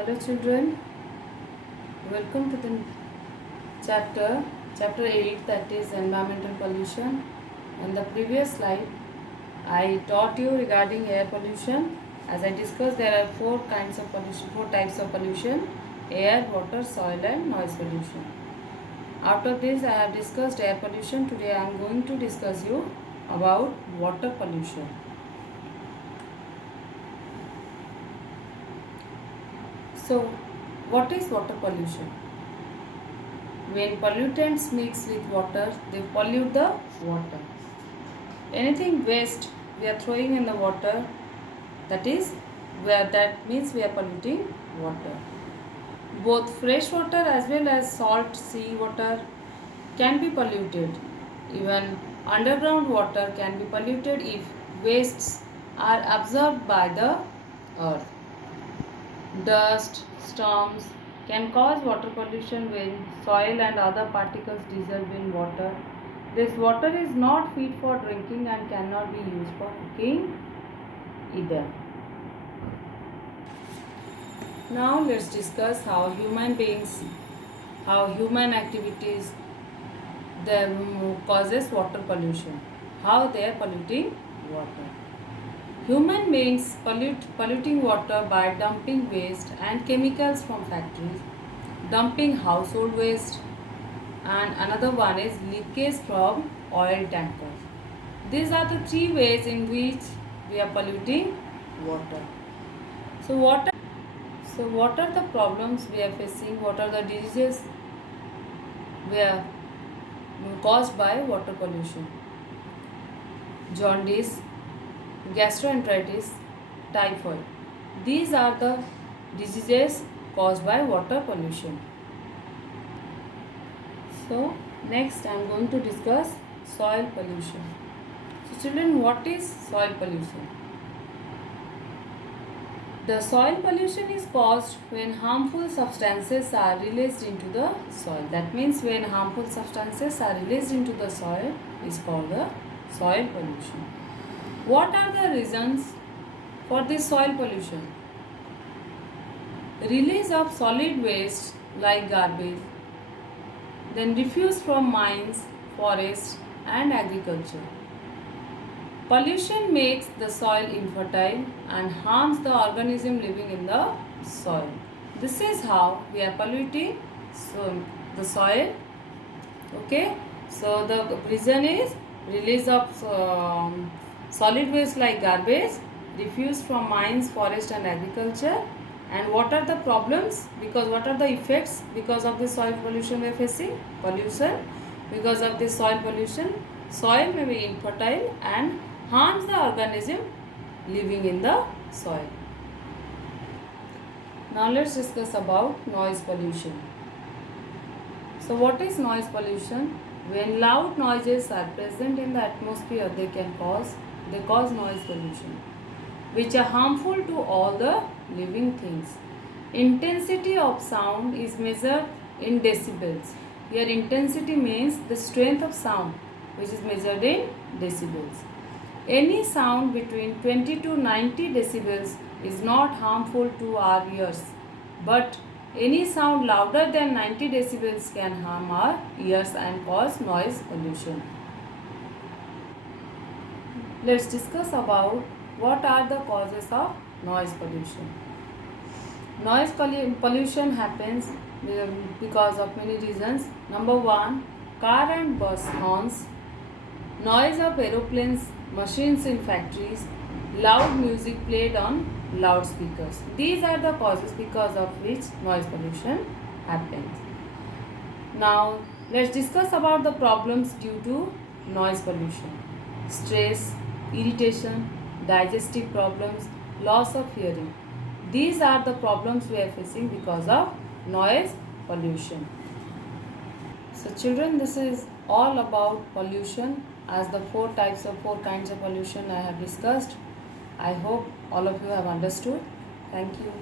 Hello children, welcome to the chapter 8, that is environmental pollution. In the previous slide, I taught you regarding air pollution. As I discussed, there are four types of pollution: air, water, soil and noise pollution. Out of this, I have discussed air pollution. Today I am going to discuss you about water pollution. So, what is water pollution? When pollutants mix with water, they pollute the water. Anything waste we are throwing in the water, that means we are polluting water. Both fresh water as well as salt sea water can be polluted. Even underground water can be polluted if wastes are absorbed by the earth. Dust, storms can cause water pollution when soil and other particles dissolve in water. This water is not fit for drinking and cannot be used for cooking either. Now let's discuss how human activities causes water pollution. How they are polluting water. Human beings polluting water by dumping waste and chemicals from factories, dumping household waste, and another one is leakage from oil tankers. These are the three ways in which we are polluting water. So what are the problems we are facing? What are the diseases we are caused by water pollution? Jaundice, gastroenteritis, typhoid. These are the diseases caused by water pollution. So next I am going to discuss soil pollution. So children, what is soil pollution? The soil pollution is caused when harmful substances are released into the soil. That means when harmful substances are released into the soil is called the soil pollution. What are the reasons for this soil pollution? Release of solid waste like garbage, then refuse from mines, forests and agriculture. Pollution makes the soil infertile and harms the organism living in the soil. This is how we are polluting the soil. Okay, so the reason is release of solid waste like garbage, refuse from mines, forest and agriculture. And what are the problems? Because what are the effects because of the soil pollution we are facing? Pollution. Because of this soil pollution, soil may be infertile and harms the organism living in the soil. Now let's discuss about noise pollution. So what is noise pollution? When loud noises are present in the atmosphere, they cause noise pollution, which are harmful to all the living things. Intensity of sound is measured in decibels. Here intensity means the strength of sound, which is measured in decibels. Any sound between 20 to 90 decibels is not harmful to our ears, but any sound louder than 90 decibels can harm our ears and cause noise pollution. Let's discuss about what are the causes of noise pollution. Noise pollution happens because of many reasons. Number 1, car and bus horns, noise of aeroplanes, machines in factories, loud music played on loudspeakers. These are the causes because of which noise pollution happens. Now let's discuss about the problems due to noise pollution. Stress, irritation, digestive problems, loss of hearing. These are the problems we are facing because of noise pollution. So children, this is all about pollution as the four kinds of pollution I have discussed. I hope all of you have understood. Thank you.